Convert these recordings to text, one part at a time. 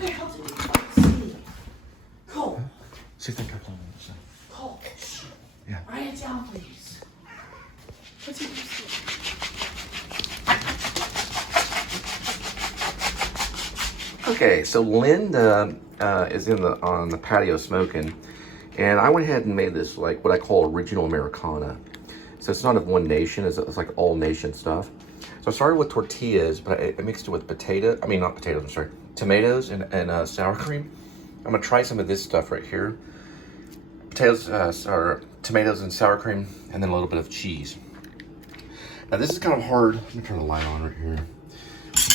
the hell did you see? Cole. See if they kept on it. Cole, shh. Yeah. Write it down, please. What did you see? Okay, so Linda is on the patio smoking, and I went ahead and made this like what I call original Americana. So it's not of one nation; it's like all nation stuff. So I started with tortillas, but I mixed it with tomatoes and sour cream. I'm gonna try some of this stuff right here. Tomatoes and sour cream, and then a little bit of cheese. Now this is kind of hard. Let me turn the light on right here.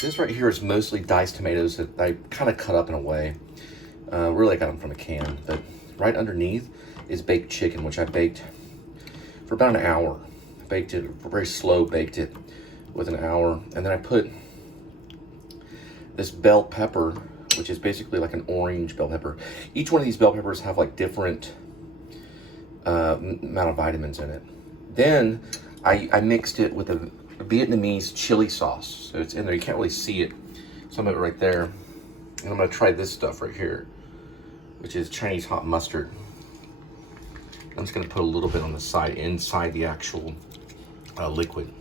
This right here is mostly diced tomatoes that I kind of cut up in a way. Really, I got them from a can. But right underneath is baked chicken, which I baked for about an hour. Baked it, very slow baked it with an hour. And then I put this bell pepper, which is basically like an orange bell pepper. Each one of these bell peppers have like different amount of vitamins in it. Then I mixed it with a Vietnamese chili sauce. So it's in there, you can't really see it. Some of it right there. And I'm gonna try this stuff right here, which is Chinese hot mustard. I'm just gonna put a little bit on the side, inside the actual liquid.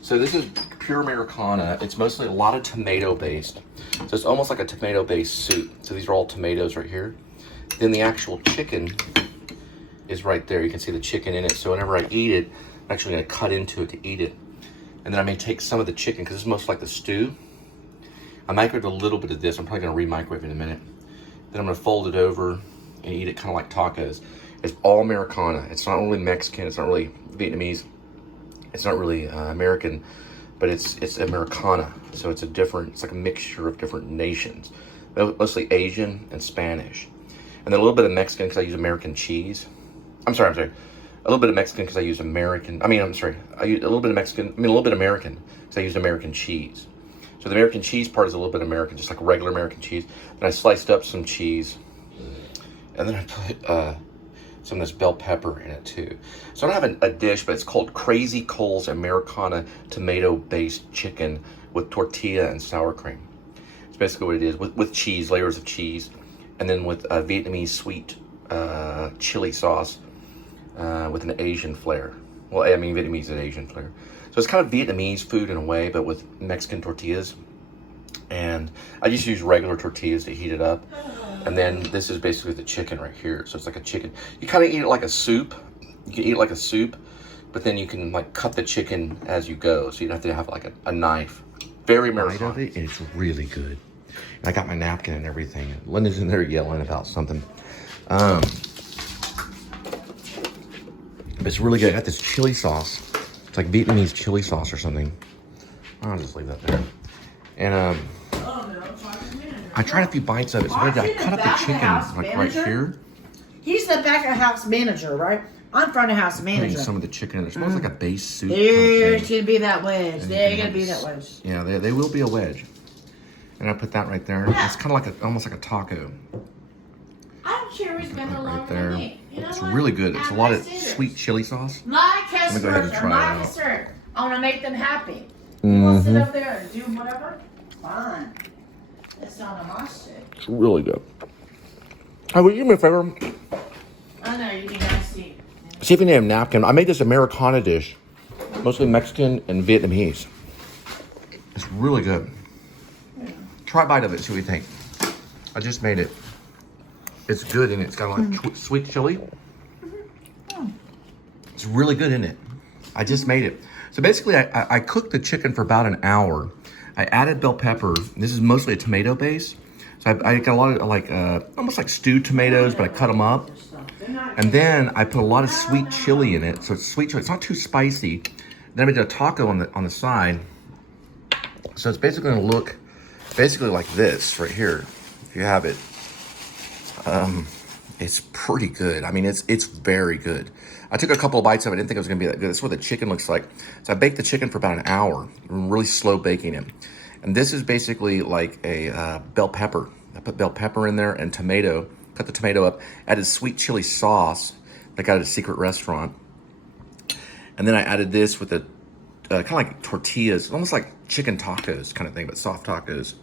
So this is pure Americana. It's mostly a lot of tomato based. So it's almost like a tomato based soup. So these are all tomatoes right here. Then the actual chicken is right there. You can see the chicken in it. So whenever I eat it, I'm actually gonna cut into it to eat it. And then I may take some of the chicken, because it's most like the stew. I microwaved a little bit of this. I'm probably gonna re-microwave in a minute. Then I'm gonna fold it over and eat it kind of like tacos. It's all Americana. It's not really Mexican, it's not really Vietnamese, it's not really American, but it's Americana. So it's like a mixture of different nations. Mostly Asian and Spanish. And then a little bit of Mexican, because I use American cheese. I'm sorry. A little bit of Mexican because I use American. I use a little bit of Mexican. A little bit American because I used American cheese. So the American cheese part is a little bit American, just like regular American cheese. Then I sliced up some cheese, and then I put some of this bell pepper in it too. So I don't have a dish, but it's called Crazy Cole's Americana tomato-based chicken with tortilla and sour cream. It's basically what it is, with cheese, layers of cheese, and then with Vietnamese sweet chili sauce. With an Asian flair. Well, I mean, Vietnamese and Asian flair. So it's kind of Vietnamese food in a way, but with Mexican tortillas. And I just use regular tortillas to heat it up. And then this is basically the chicken right here. So it's like a chicken. You kind of eat it like a soup. You can eat it like a soup, but then you can like cut the chicken as you go. So you don't have to have like a knife. Very American. Of it, and it's really good. And I got my napkin and everything. Linda's in there yelling about something. It's really good. I got this chili sauce. It's like Vietnamese chili sauce or something. I'll just leave that there. And I tried a few bites of it. So I cut up the chicken like right here. He's the back of house manager, right? I'm front of house manager. Some of the chicken in there. It smells like a base soup. There's gonna be that wedge. There's gonna be that wedge. Yeah, they will be a wedge. And I put that right there. Yeah. It's kind of like almost like a taco. I don't care who's been along with me. You know it's what? really good. It's a lot of sweet chili sauce. My customers are my concern. I want to make them happy. You want to sit up there and do whatever? Fine. It's not a my shit. It's really good. Hey, will you do me a favor? I know, you guys see. See if you need a napkin. I made this Americana dish. Mostly Mexican and Vietnamese. It's really good. Yeah. Try a bite of it, see what you think. I just made it. It's good, and it's got like sweet chili. It's really good, isn't it? I just made it. So basically, I cooked the chicken for about an hour. I added bell pepper. This is mostly a tomato base. So I got a lot of like, almost like stewed tomatoes, but I cut them up. And then I put a lot of sweet chili in it. So it's sweet chili, it's not too spicy. Then I made a taco on the side. So it's basically gonna look basically like this right here, if you have it. It's pretty good. I mean, it's very good. I took a couple of bites of it. I didn't think it was gonna be that good. That's what the chicken looks like. So I baked the chicken for about an hour, really slow baking it. And this is basically like a bell pepper. I put bell pepper in there and tomato, cut the tomato up, added sweet chili sauce that I got at a secret restaurant. And then I added this with the kind of like tortillas, almost like chicken tacos kind of thing, but soft tacos.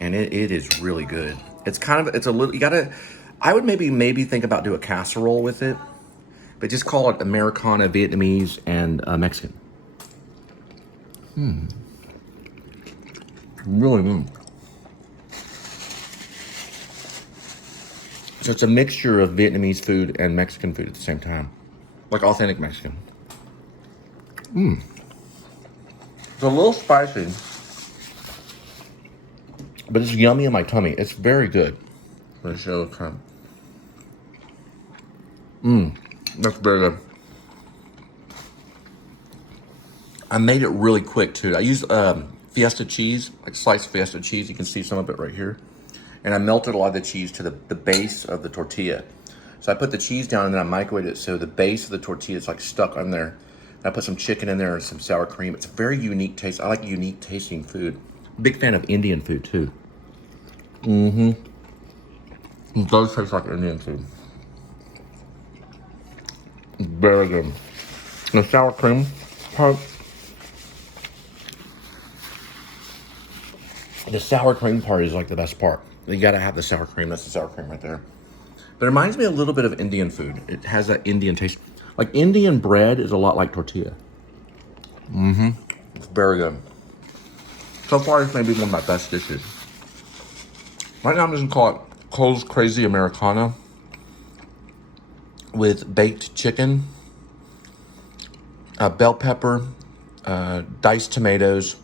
and it is really good. It's kind of, it's a little, you gotta, I would maybe think about do a casserole with it, but just call it Americana, Vietnamese, and Mexican. Really good. So it's a mixture of Vietnamese food and Mexican food at the same time. Like authentic Mexican. It's a little spicy, but it's yummy in my tummy. It's very good. Let me show it kind of. That's very good. I made it really quick too. I used Fiesta cheese, like sliced Fiesta cheese. You can see some of it right here. And I melted a lot of the cheese to the base of the tortilla. So I put the cheese down and then I microwaved it so the base of the tortilla is like stuck on there. And I put some chicken in there and some sour cream. It's a very unique taste. I like unique tasting food. Big fan of Indian food too. It does taste like Indian food. Very good. The sour cream part. The sour cream part is like the best part. You gotta have the sour cream. That's the sour cream right there. But it reminds me a little bit of Indian food. It has that Indian taste. Like Indian bread is a lot like tortilla. It's very good. So far, it's maybe one of my best dishes. Right now, I'm just gonna call it Cole's Crazy Americana with baked chicken, bell pepper, diced tomatoes,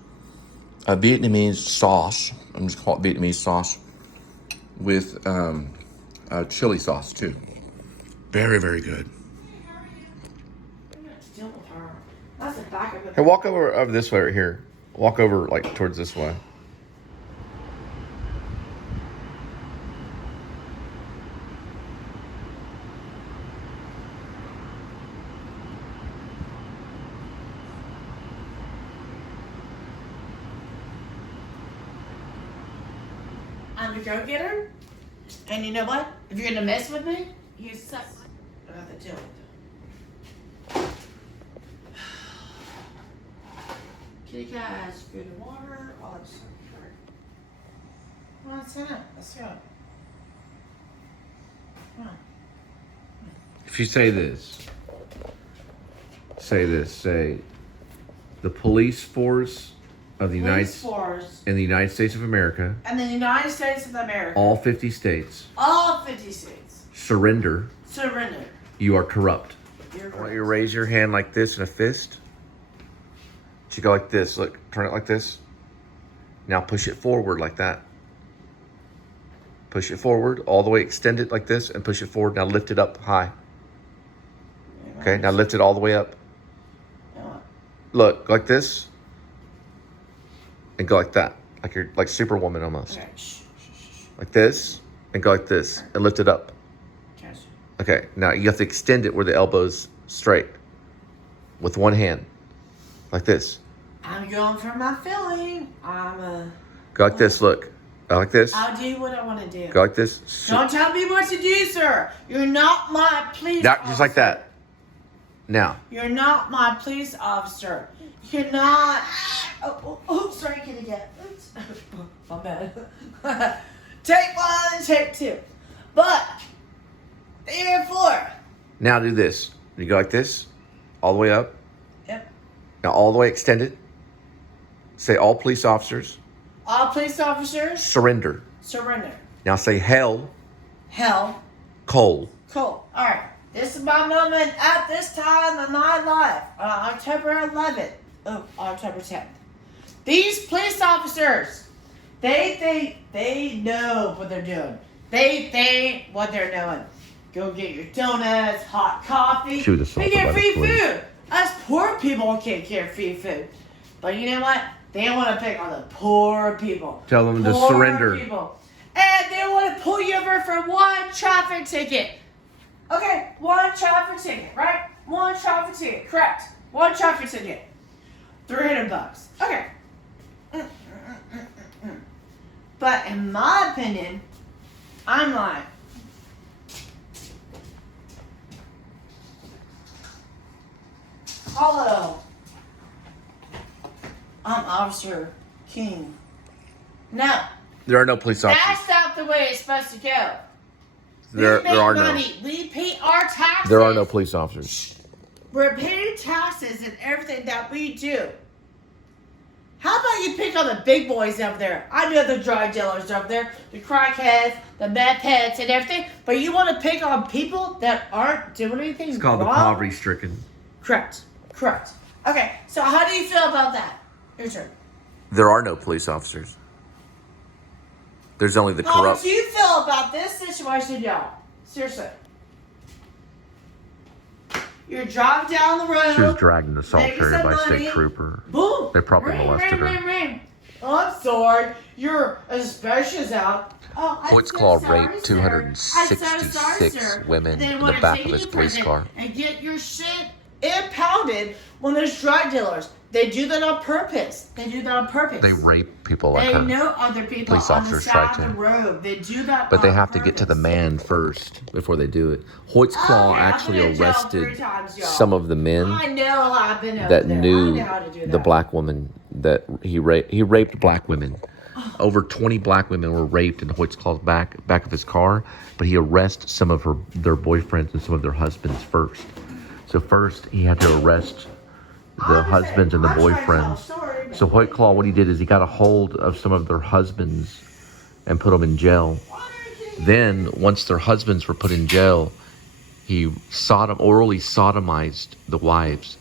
a Vietnamese sauce. I'm just calling it Vietnamese sauce with chili sauce too. Very, very good. Hey, walk over this way right here. Walk over like towards this way. I'm a go-getter, and you know what? If you're gonna mess with me, you suck. I have to deal with it. Kitty cat has food and water, all that stuff. Well, that's it. Let's go. Come on. If you say this, say the police force of the United States of America. And the United States of America. All 50 states. All 50 states. Surrender. Surrender. You are corrupt. You're corrupt. I want you to raise your hand like this in a fist. You go like this. Look, turn it like this. Now push it forward like that. Push it forward all the way. Extend it like this and push it forward. Now lift it up high. Okay, now lift it all the way up. Look, like this. And go like that. Like you're like Superwoman almost. Okay. Like this. And go like this. And lift it up. Okay, now you have to extend it where the elbow's straight. With one hand. Like this. I'm going for my feeling. Go like this, look. Go like this. I'll do what I want to do. Go like this. Don't tell me what to do, sir. You're not my police officer. Just like that. Now. You're not my police officer. You're not. Oh, sorry, kitty cat. Oops. My bad. Take one and take two. But, 3 or 4. Now do this. You go like this. All the way up. Yep. Now all the way extend it. Say all police officers. All police officers. Surrender. Surrender. Now say hell. Hell. Cole. Cool. All right. This is my moment at this time in my life. October 11th. Oh, October 10th. These police officers, they know what they're doing. They think what they're doing. Go get your donuts, hot coffee. They get free food. Us poor people can't get free food. But you know what? They want to pick on the poor people. Tell them to surrender. People. And they want to pull you over for 1 traffic ticket. Okay, 1 traffic ticket, right? 1 traffic ticket, correct. 1 traffic ticket. $300. Okay. But in my opinion, I'm like, hello, I'm Officer King. Now, There are no police officers. That's not the way it's supposed to go. There are money. No. We pay our taxes. There are no police officers. We're paying taxes and everything that we do. How about you pick on the big boys over there? I know the drug dealers over there, the crackheads, the meth heads, and everything. But you want to pick on people that aren't doing anything wrong? It's called the poverty-stricken. Correct. Okay, so how do you feel about that? Your turn. There are no police officers. There's only the corrupt. How do you feel about this situation, y'all? Seriously. You're driving down the road. She was dragged into solitary by a state trooper. Boom. They probably molested her. Ring. Oh, I'm sorry. Your suspicions out. Oh, Hoyt's Claw raped 266 women in the back of his police car. And get your shit impounded when there's drug dealers. They do that on purpose. They rape people like her. They know other people Police on the officers side try of the to. road. They do that But they have purpose. to get to the man first before they do it. Hoyt's Claw actually I've been in jail arrested 3 times, y'all. some of the men I know I've been over that there. knew I know how to do the that. black woman that he raped. He raped black women. Over 20 black women were raped in Hoyt's Claw's back of his car, but he arrested some of their boyfriends and some of their husbands first. So first he had to arrest the husbands and the boyfriends. So Hoyt Claw, what he did is he got a hold of some of their husbands and put them in jail. Then, once their husbands were put in jail, he orally sodomized the wives.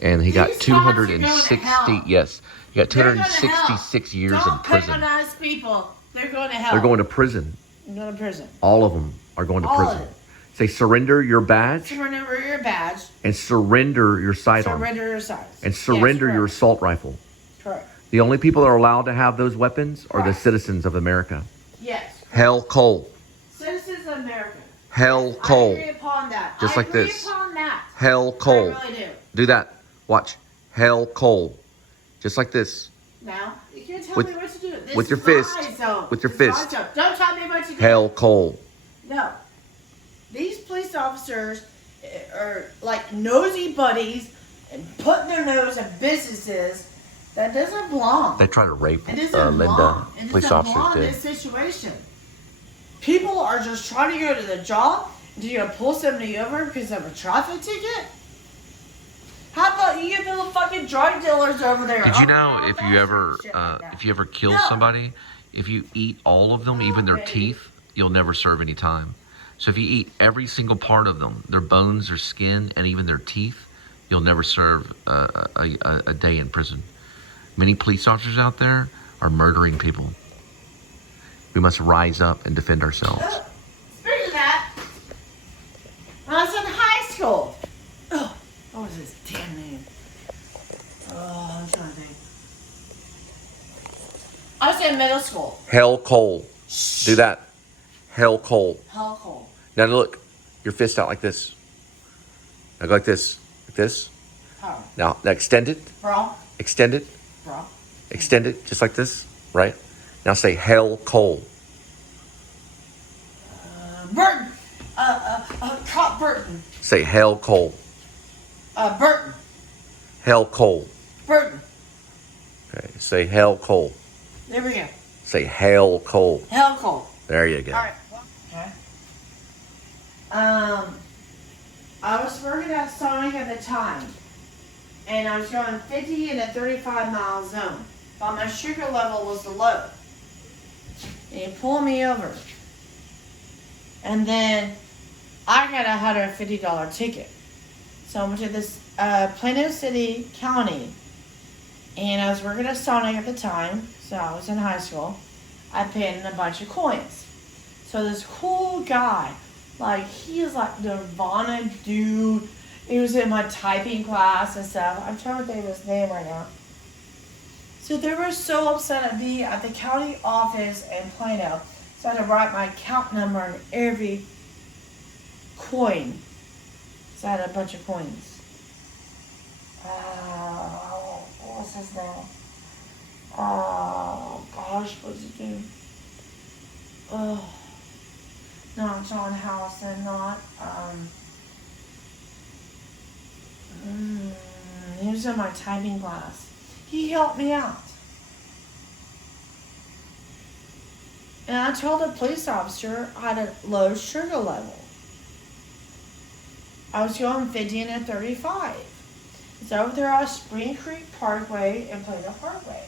And he got 260, yes, he got 266 years in prison. Don't pick on nice people. They're going to hell. They're going to prison. They're going to prison. All of them are going to All prison. of it. Say, surrender your badge. Surrender your badge. And surrender your sidearm. Surrender your sides. And surrender your assault rifle. Correct. The only people that are allowed to have those weapons are the citizens of America. Yes. Hell, Cole. Citizens of America. Hell, Cole. I agree upon that. Just like this. I agree upon that. Hell, Cole. I really do. Do that. Watch. Hell, Cole. Just like this. Now, you can't tell With- me what to do. This with your is my fist. zone. With your This is my fist. zone. Don't tell me what to do. Hell, Cole. No. These police officers are like nosy buddies and putting their nose in businesses that doesn't belong. They try to rape It doesn't Linda. belong. It Police doesn't belong officers in did. this situation. People are just trying to go to the job and you're going to pull somebody over because of a traffic ticket? How about you get the little fucking drug dealers over there? Did you know Oh, if you ever kill somebody, if you eat all of them, even their teeth, you'll never serve any time. So if you eat every single part of them, their bones, their skin, and even their teeth, you'll never serve a day in prison. Many police officers out there are murdering people. We must rise up and defend ourselves. Speaking of that, when I was in high school, what was his damn name? I'm trying to think. I was in middle school. Hell, Cole. Do that. Hell, Cole. Hell cold. Now look, your fist out like this. Now go like this. Like this. How? Now extend it. Bro. Extend it. Bro. Extend it. Just like this. Right? Now say Hell, Cole. Burton. Cop Burton. Say Hell, Cole. Burton. Hell, Cole. Burton. Okay. Say Hell, Cole. There we go. Say Hell, Cole. Hell cold. There you go. All right. Okay. I was working at Sonic at the time, and I was going 50 in a 35-mile zone, but my sugar level was low. And he pulled me over, and then I got a $150 ticket. So I went to this Plano City County, and I was working at Sonic at the time, so I was in high school. I paid in a bunch of coins. So this cool guy, like he is like Nirvana dude. He was in my typing class and stuff. I'm trying to think of his name right now. So they were so upset at me at the county office in Plano. So I had to write my account number on every coin. So I had a bunch of coins. What was his name? Oh gosh, what's his name? Oh. Not John Howson, not, he was in my typing class. He helped me out. And I told the police officer I had a low sugar level. I was going 50 and 35. It's over there on Spring Creek Parkway and Plano Parkway.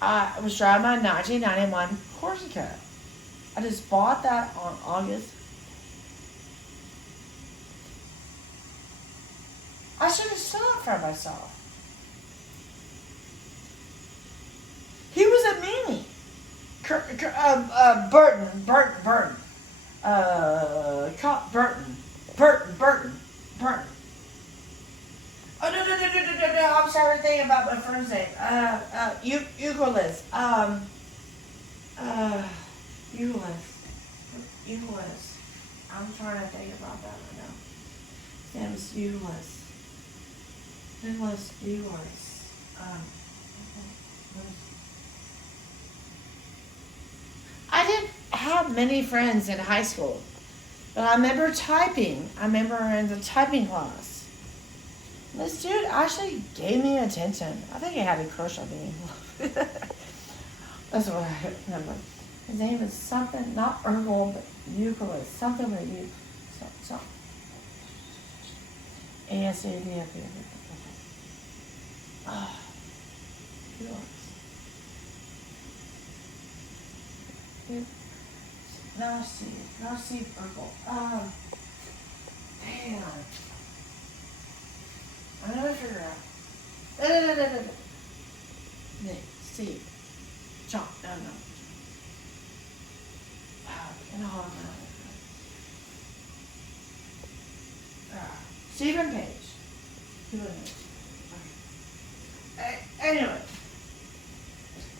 I was driving my 1991 Corsica. I just bought that on August. I should have stood up for myself. He was a meanie. Burton. Oh, no, I'm sorry, thinking about my friend's name. Euclid. Euclid. I'm trying to think about that right now. His name is Euclid. I didn't have many friends in high school, but I remember typing. I remember in the typing class. This dude actually gave me attention. I think he had a crush on me. That's what I remember. His name is something, not Ergol, but Euclid. Something with you. Something. A-S-A-D-F-E. Now see Ergol. Damn. I'm gonna figure out. Steve. John. No. Stephen Page. Anyway.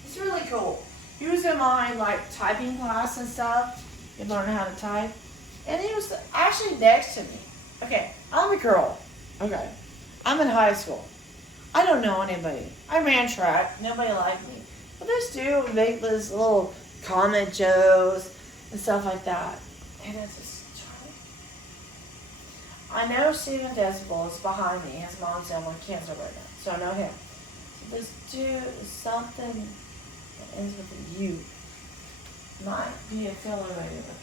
It's really cool. He was in my typing class and stuff. You learn how to type. And he was actually next to me. Okay, I'm a girl. Okay. I'm in high school. I don't know anybody. I ran track. Nobody liked me. But this dude would make this little comment jokes and stuff like that. And it's just I know Steven Decibel is behind me. His mom's down with cancer right now. So I know him. So this dude is something that ends with a U. Might be affiliated with